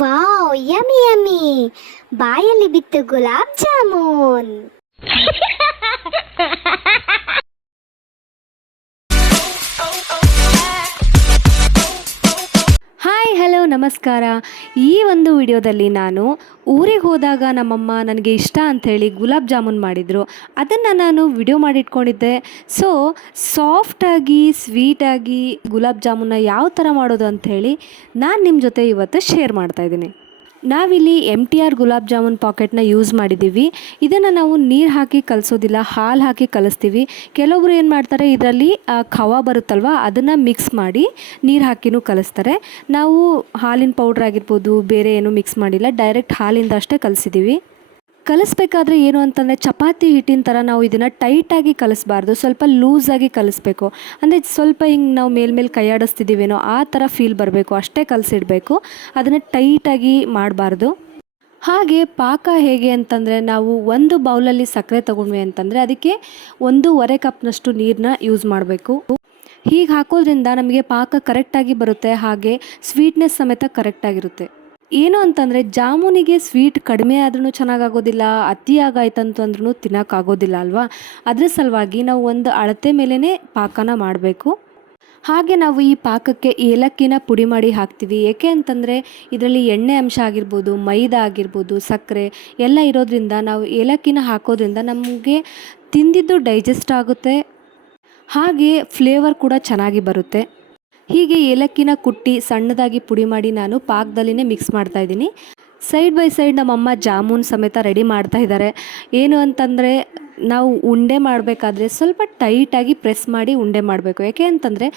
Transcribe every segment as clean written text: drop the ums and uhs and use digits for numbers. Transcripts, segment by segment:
Wow, yummy yummy. ಬಾಯಲ್ಲಿ ಬಿತ್ತು gulab jamun. Hi hello ನಮಸ್ಕಾರ. ಈ ಒಂದು ವಿಡಿಯೋದಲ್ಲಿ ನಾನು ಊರಿಗೆ ಹೋದಾಗ ನಮ್ಮಮ್ಮ ನನಗೆ ಇಷ್ಟ ಅಂಥೇಳಿ ಗುಲಾಬ್ ಜಾಮೂನ್ ಮಾಡಿದರು. ಅದನ್ನು ನಾನು ವಿಡಿಯೋ ಮಾಡಿಟ್ಕೊಂಡಿದ್ದೆ. ಸೊ ಸಾಫ್ಟಾಗಿ ಸ್ವೀಟಾಗಿ ಗುಲಾಬ್ ಜಾಮೂನ್ನ ಯಾವ ಥರ ಮಾಡೋದು ಅಂಥೇಳಿ ನಾನು ನಿಮ್ಮ ಜೊತೆ ಇವತ್ತು ಶೇರ್ ಮಾಡ್ತಾಯಿದ್ದೀನಿ. ನಾವಿಲ್ಲಿ MTR ಗುಲಾಬ್ ಜಾಮೂನ್ ಪಾಕೆಟ್ನ ಯೂಸ್ ಮಾಡಿದ್ದೀವಿ. ಇದನ್ನು ನಾವು ನೀರು ಹಾಕಿ ಕಲಿಸೋದಿಲ್ಲ, ಹಾಲು ಹಾಕಿ ಕಲಿಸ್ತೀವಿ. ಕೆಲವೊಬ್ರು ಏನು ಮಾಡ್ತಾರೆ, ಇದರಲ್ಲಿ ಖವಾ ಬರುತ್ತಲ್ವ, ಅದನ್ನು ಮಿಕ್ಸ್ ಮಾಡಿ ನೀರು ಹಾಕಿನೂ ಕಲಿಸ್ತಾರೆ. ನಾವು ಹಾಲಿನ ಪೌಡ್ರ್ ಆಗಿರ್ಬೋದು, ಬೇರೆ ಏನೂ ಮಿಕ್ಸ್ ಮಾಡಿಲ್ಲ, ಡೈರೆಕ್ಟ್ ಹಾಲಿಂದ ಅಷ್ಟೇ ಕಲಿಸಿದ್ದೀವಿ. ಕಲಿಸ್ಬೇಕಾದ್ರೆ ಏನು ಅಂತಂದರೆ, ಚಪಾತಿ ಹಿಟ್ಟಿನ ಥರ ನಾವು ಇದನ್ನು ಟೈಟಾಗಿ ಕಲಿಸ್ಬಾರ್ದು, ಸ್ವಲ್ಪ ಲೂಸಾಗಿ ಕಲಿಸ್ಬೇಕು. ಅಂದರೆ ಸ್ವಲ್ಪ ಹಿಂಗೆ ನಾವು ಮೇಲ್ಮೇಲೆ ಕೈ ಆಡಿಸ್ತಿದ್ದೀವೇನೋ ಆ ಥರ ಫೀಲ್ ಬರಬೇಕು, ಅಷ್ಟೇ ಕಲಿಸಿಡಬೇಕು. ಅದನ್ನು ಟೈಟಾಗಿ ಮಾಡಬಾರ್ದು. ಹಾಗೆ ಪಾಕ ಹೇಗೆ ಅಂತಂದರೆ, ನಾವು ಒಂದು ಬೌಲಲ್ಲಿ ಸಕ್ಕರೆ ತೊಗೊಂಡ್ವಿ ಅಂತಂದರೆ ಅದಕ್ಕೆ 1.5 ಕಪ್ನಷ್ಟು ನೀರನ್ನ ಯೂಸ್ ಮಾಡಬೇಕು. ಹೀಗೆ ಹಾಕೋದ್ರಿಂದ ನಮಗೆ ಪಾಕ ಕರೆಕ್ಟಾಗಿ ಬರುತ್ತೆ, ಹಾಗೆ ಸ್ವೀಟ್ನೆಸ್ ಸಮೇತ ಕರೆಕ್ಟಾಗಿರುತ್ತೆ. ಏನು ಅಂತಂದರೆ, ಜಾಮೂನಿಗೆ ಸ್ವೀಟ್ ಕಡಿಮೆ ಆದ್ರೂ ಚೆನ್ನಾಗಾಗೋದಿಲ್ಲ, ಅತಿ ಆಗಾಯ್ತಂತಂದ್ರೂ ತಿನ್ನೋಕ್ಕಾಗೋದಿಲ್ಲ ಅಲ್ವಾ. ಅದ್ರ ಸಲುವಾಗಿ ನಾವು ಒಂದು ಅಳತೆ ಮೇಲೇ ಪಾಕನ ಮಾಡಬೇಕು. ಹಾಗೆ ನಾವು ಈ ಪಾಕಕ್ಕೆ ಏಲಕ್ಕಿನ ಪುಡಿ ಮಾಡಿ ಹಾಕ್ತೀವಿ. ಏಕೆ ಅಂತಂದರೆ, ಇದರಲ್ಲಿ ಎಣ್ಣೆ ಅಂಶ ಆಗಿರ್ಬೋದು, ಮೈದಾ ಆಗಿರ್ಬೋದು, ಸಕ್ಕರೆ ಎಲ್ಲ ಇರೋದ್ರಿಂದ ನಾವು ಏಲಕ್ಕಿನ ಹಾಕೋದ್ರಿಂದ ನಮಗೆ ತಿಂದಿದ್ದು ಡೈಜೆಸ್ಟ್ ಆಗುತ್ತೆ, ಹಾಗೆ ಫ್ಲೇವರ್ ಕೂಡ ಚೆನ್ನಾಗಿ ಬರುತ್ತೆ. ಹೀಗೆ ಏಲಕ್ಕಿನ ಕುಟ್ಟಿ ಸಣ್ಣದಾಗಿ ಪುಡಿ ಮಾಡಿ ನಾನು ಪಾಕದಲ್ಲಿನೇ ಮಿಕ್ಸ್ ಮಾಡ್ತಾಯಿದ್ದೀನಿ. ಸೈಡ್ ಬೈ ಸೈಡ್ ನಮ್ಮಮ್ಮ ಜಾಮೂನ್ ಸಮೇತ ರೆಡಿ ಮಾಡ್ತಾ ಇದ್ದಾರೆ. ಏನು ಅಂತಂದರೆ, ನಾವು ಉಂಡೆ ಮಾಡಬೇಕಾದ್ರೆ ಸ್ವಲ್ಪ ಟೈಟಾಗಿ ಪ್ರೆಸ್ ಮಾಡಿ ಉಂಡೆ ಮಾಡಬೇಕು. ಯಾಕೆ ಅಂತಂದರೆ,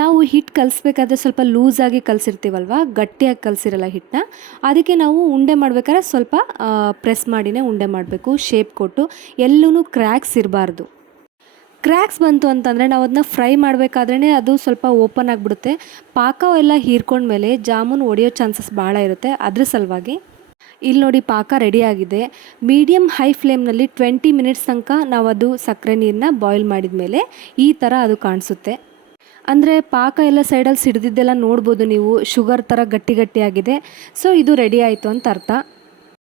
ನಾವು ಹಿಟ್ಟು ಕಲಿಸ್ಬೇಕಾದ್ರೆ ಸ್ವಲ್ಪ ಲೂಸಾಗಿ ಕಲಿಸಿರ್ತೀವಲ್ವ, ಗಟ್ಟಿಯಾಗಿ ಕಲಿಸಿರಲ್ಲ ಹಿಟ್ಟನ್ನ. ಅದಕ್ಕೆ ನಾವು ಉಂಡೆ ಮಾಡಬೇಕಾದ್ರೆ ಸ್ವಲ್ಪ ಪ್ರೆಸ್ ಮಾಡಿನೇ ಉಂಡೆ ಮಾಡಬೇಕು, ಶೇಪ್ ಕೊಟ್ಟು. ಎಲ್ಲೂ ಕ್ರ್ಯಾಕ್ಸ್ ಇರಬಾರ್ದು. ಕ್ರ್ಯಾಕ್ಸ್ ಬಂತು ಅಂತಂದರೆ ನಾವು ಅದನ್ನ ಫ್ರೈ ಮಾಡಬೇಕಾದ್ರೇ ಅದು ಸ್ವಲ್ಪ ಓಪನ್ ಆಗಿಬಿಡುತ್ತೆ. ಪಾಕ ಎಲ್ಲ ಹೀರ್ಕೊಂಡ್ಮೇಲೆ ಜಾಮೂನ್ ಒಡೆಯೋ ಚಾನ್ಸಸ್ ಭಾಳ ಇರುತ್ತೆ. ಅದ್ರ ಸಲುವಾಗಿ ಇಲ್ಲಿ ನೋಡಿ, ಪಾಕ ರೆಡಿಯಾಗಿದೆ. ಮೀಡಿಯಮ್ ಹೈ ಫ್ಲೇಮ್ನಲ್ಲಿ 20 ಮಿನಿಟ್ಸ್ ತನಕ ನಾವು ಅದು ಸಕ್ಕರೆ ನೀರನ್ನ ಬಾಯ್ಲ್ ಮಾಡಿದ ಮೇಲೆ ಈ ಥರ ಅದು ಕಾಣಿಸುತ್ತೆ. ಅಂದರೆ ಪಾಕ ಎಲ್ಲ ಸೈಡಲ್ಲಿ ಸಿಡ್ದಿದ್ದೆಲ್ಲ ನೋಡ್ಬೋದು ನೀವು, ಶುಗರ್ ಥರ ಗಟ್ಟಿ ಗಟ್ಟಿಯಾಗಿದೆ. ಸೊ ಇದು ರೆಡಿ ಆಯಿತು ಅಂತ ಅರ್ಥ.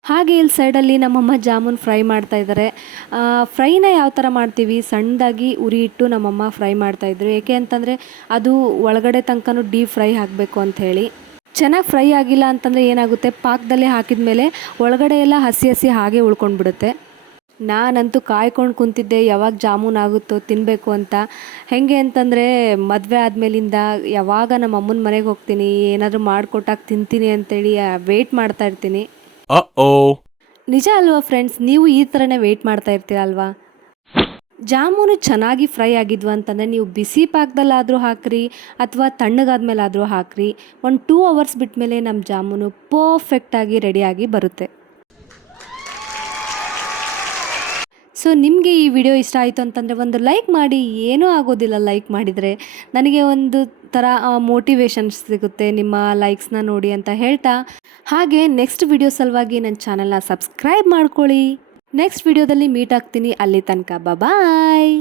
ಹಾಗೆ ಇಲ್ಲಿ ಸೈಡಲ್ಲಿ ನಮ್ಮಮ್ಮ ಜಾಮೂನ್ ಫ್ರೈ ಮಾಡ್ತಾ ಇದ್ದಾರೆ. ಫ್ರೈನ ಯಾವ ಥರ ಮಾಡ್ತೀವಿ, ಸಣ್ಣದಾಗಿ ಉರಿ ಇಟ್ಟು ನಮ್ಮಮ್ಮ ಫ್ರೈ ಮಾಡ್ತಾಯಿದ್ರು. ಏಕೆ ಅಂತಂದರೆ, ಅದು ಒಳಗಡೆ ತನಕನೂ ಡೀಪ್ ಫ್ರೈ ಆಗಬೇಕು ಅಂಥೇಳಿ. ಚೆನ್ನಾಗಿ ಫ್ರೈ ಆಗಿಲ್ಲ ಅಂತಂದರೆ ಏನಾಗುತ್ತೆ, ಪಾಕದಲ್ಲೇ ಹಾಕಿದ ಮೇಲೆ ಒಳಗಡೆ ಎಲ್ಲ ಹಸಿ ಹಸಿ ಹಾಗೆ ಉಳ್ಕೊಂಡ್ಬಿಡುತ್ತೆ. ನಾನಂತೂ ಕಾಯ್ಕೊಂಡು ಕುಂತಿದ್ದೆ ಯಾವಾಗ ಜಾಮೂನ್ ಆಗುತ್ತೋ ತಿನ್ನಬೇಕು ಅಂತ. ಹೇಗೆ ಅಂತಂದರೆ, ಮದುವೆ ಆದಮೇಲಿಂದ ಯಾವಾಗ ನಮ್ಮ ಅಮ್ಮನ ಮನೆಗೆ ಹೋಗ್ತೀನಿ, ಏನಾದರೂ ಮಾಡಿಕೊಟ್ಟಾಗ ತಿಂತೀನಿ ಅಂತೇಳಿ ವೆಯ್ಟ್ ಮಾಡ್ತಾ ಇರ್ತೀನಿ. ನಿಜ ಅಲ್ವಾ ಫ್ರೆಂಡ್ಸ್, ನೀವು ಈ ಥರನೇ ವೆಯ್ಟ್ ಮಾಡ್ತಾ ಇರ್ತೀರಲ್ವಾ. ಜಾಮೂನು ಚೆನ್ನಾಗಿ ಫ್ರೈ ಆಗಿದ್ವು ಅಂತಂದರೆ ನೀವು ಬಿಸಿ ಪಾಕದಲ್ಲಾದರೂ ಹಾಕ್ರಿ ಅಥವಾ ತಣ್ಣಗಾದ್ಮೇಲಾದರೂ ಹಾಕ್ರಿ, 1-2 ಅವರ್ಸ್ ಬಿಟ್ಮೇಲೆ ನಮ್ಮ ಜಾಮೂನು ಪರ್ಫೆಕ್ಟಾಗಿ ರೆಡಿಯಾಗಿ ಬರುತ್ತೆ. ಸೊ ನಿಮಗೆ ಈ ವಿಡಿಯೋ ಇಷ್ಟ ಆಯಿತು ಅಂತಂದರೆ ಒಂದು ಲೈಕ್ ಮಾಡಿ. ಏನೂ ಆಗೋದಿಲ್ಲ ಲೈಕ್ ಮಾಡಿದರೆ, ನನಗೆ ಒಂದು ಥರ ಮೋಟಿವೇಶನ್ ಸಿಗುತ್ತೆ ನಿಮ್ಮ ಲೈಕ್ಸ್ನ ನೋಡಿ ಅಂತ ಹೇಳ್ತಾ. ಹಾಗೆ ನೆಕ್ಸ್ಟ್ ವಿಡಿಯೋ ಸಲುವಾಗಿ ನನ್ನ ಚಾನಲ್ನ ಸಬ್ಸ್ಕ್ರೈಬ್ ಮಾಡ್ಕೊಳ್ಳಿ. ನೆಕ್ಸ್ಟ್ ವಿಡಿಯೋದಲ್ಲಿ ಮೀಟ್ ಆಗ್ತೀನಿ. ಅಲ್ಲಿ ತನಕ ಬಾಯ್.